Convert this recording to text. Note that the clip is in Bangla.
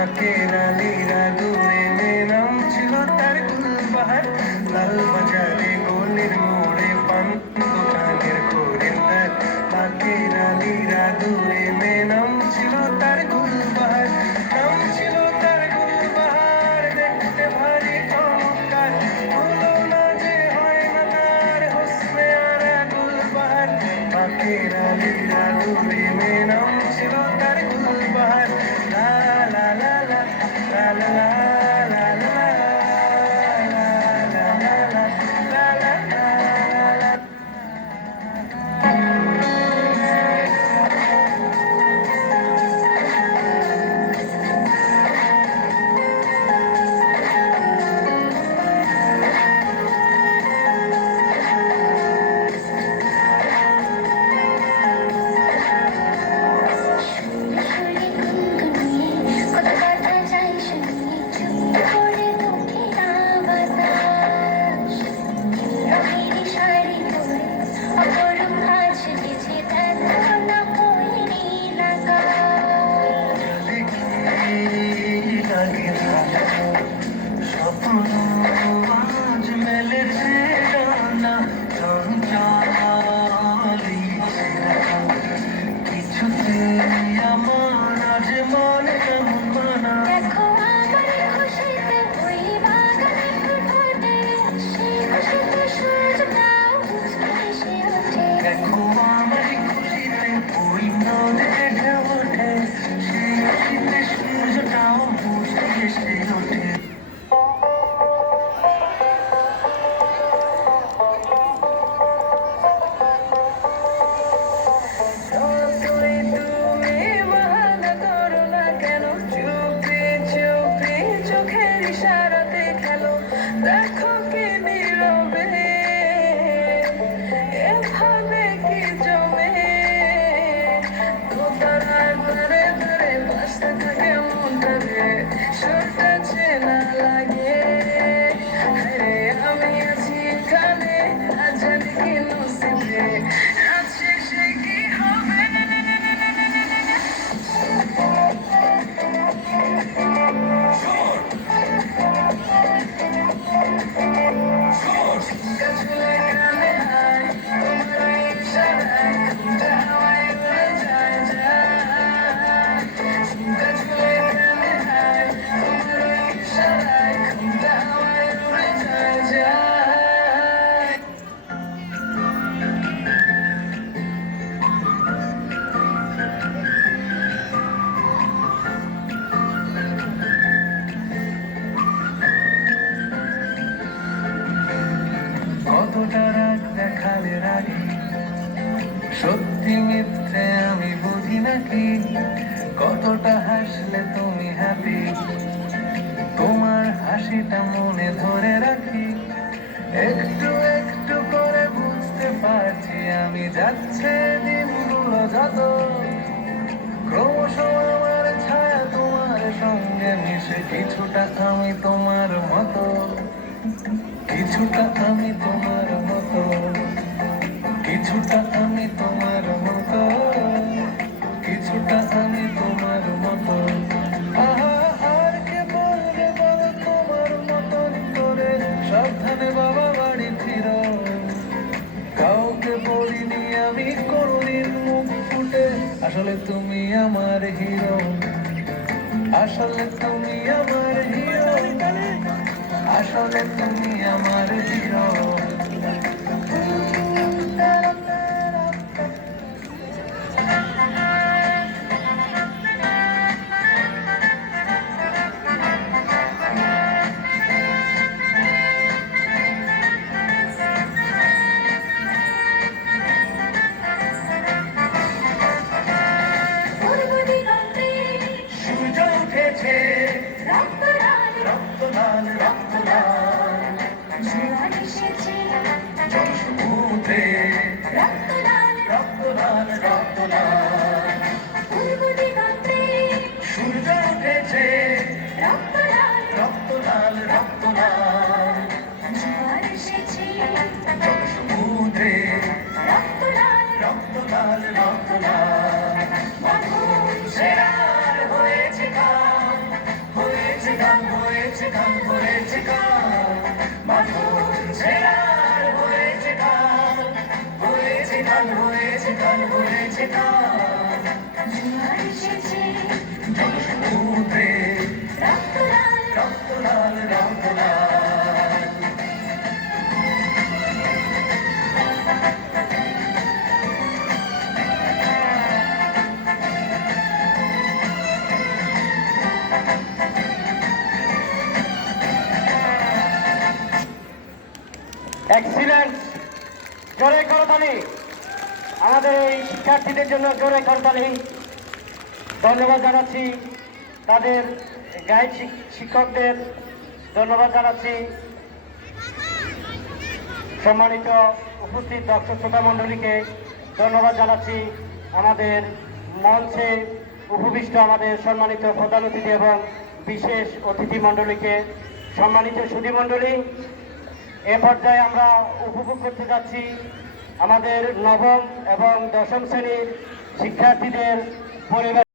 বাঁকেরা লীরা দূরে নাম ছিল তার গুলবাহার। লাল বাজারে গলির মোড়ে পান দোকানের খরিদ্দার। বাঁকেরা লীরা দূরে নাম ছিল তার গুলবাহার। নাম ছিল তার গুলবাহার, দেখতে ভারী চমৎকার। হলো না যে হয় না তার হোসনে আরা গুলবাহার। বাঁকেরা লীরা দূরে নাম ছিল তার গুলবাহার। লা লা লা লা লা লা লা লা লা আজ মেলেছে ডানা, চঞ্চলি কিছুতে আমার আজ মনে কেমন মানা। দেখো আমার খুশিতে ওই বাগানে ফুল ফোটে, সেই খুশিতে সূর্যটাও মুচকি ওঠে। দেখো আমার খুশিতে ওই নদীতে ঢেউ ওঠে, সেই খুশিতে সূর্যটাও মুচকি হেসে ওঠে। দেখো কি নীরবে এভাবে কি জমে, তোতারার ধরে ধরে বাসতে থাকে মনটারে, সরতেছে না লাগে। আরে আমি আছি এখানে, আজ জানি কি নসিবে, আছে সে কি হবে। গাছগুলো কানে হায়, তোমার ইশারায় ঘুমটা হাওয়ায় উড়ে যায় যায়। গাছগুলো কানে হায়, তোমার ইশারায় ঘুমটা হাওয়ায় উড়ে যায় যায়। কতটা রাগ দেখালে রাগি, সত্যি মিথ্যে আমি বুঝি নাকি। কতটা হাসলে তুমি হ্যাপি, তোমার হাসিটা মনে ধরে রাখি। একটু একটু করে বুঝতে পারছি আমি, যাচ্ছে দিনগুলো যত, ক্রমশ আমার ছায়া তোমার সঙ্গে মিশে। কিছুটা আমি তোমার মতো, কিছুটা আমি তোমার মতো, কিছুটা আমি তোমার মতো, কিছুটা আমি তোমার মতো। আহা আর কে বলবে বলো তোমার মতন করে, সাবধানে বাবা বাড়ি ফিরো। কাউকে বলিনি আমি কোনদিন মুখ ফুটে, আসলে তুমি আমার হিরো, আসলে তুমি আমার হিরো, আসলে তুমি আমার হিরো। পূর্ব দিগন্তে সূর্য উঠেছে, রক্ত লাল রক্ত লাল রক্ত লাল, জোয়ার এসেছে, জলসমুদ্রে রক্ত লাল রক্ত লাল রক্ত লাল। পূর্ব দিগন্তে সূর্য উঠেছে, রক্ত লাল রক্ত লাল রক্ত লাল, জোয়ার এসেছে, জলসমুদ্রে রক্ত লাল রক্ত লাল রক্ত লাল। মাধুর সেরার হয়েছে গান, গান হয়েছে গান মাধুর ছেড়ার হয়েছে গান হয়েছে গান হয়েছে গান হয়েছে গান জোয়ার এসেছে জনসমুদ্রে রক্ত লাল রক্তলাল রক্তলাল এক্সিলেন্স, জোরে করতালি। আমাদের এই শিক্ষার্থীদের জন্য জোরে করতালি। ধন্যবাদ জানাচ্ছি তাদের গাইড শিক্ষকদের, ধন্যবাদ জানাচ্ছি সম্মানিত উপস্থিত দর্শক শ্রোতা মণ্ডলীকে, ধন্যবাদ জানাচ্ছি আমাদের মঞ্চে উপবিষ্ট আমাদের সম্মানিত প্রধান অতিথি এবং বিশেষ অতিথি মণ্ডলীকে। সম্মানিত সুধী মণ্ডলী, এ পর্যায়ে আমরা উপভোগ করতে যাচ্ছি আমাদের নবম এবং দশম শ্রেণীর শিক্ষার্থীদের পরিবেশ।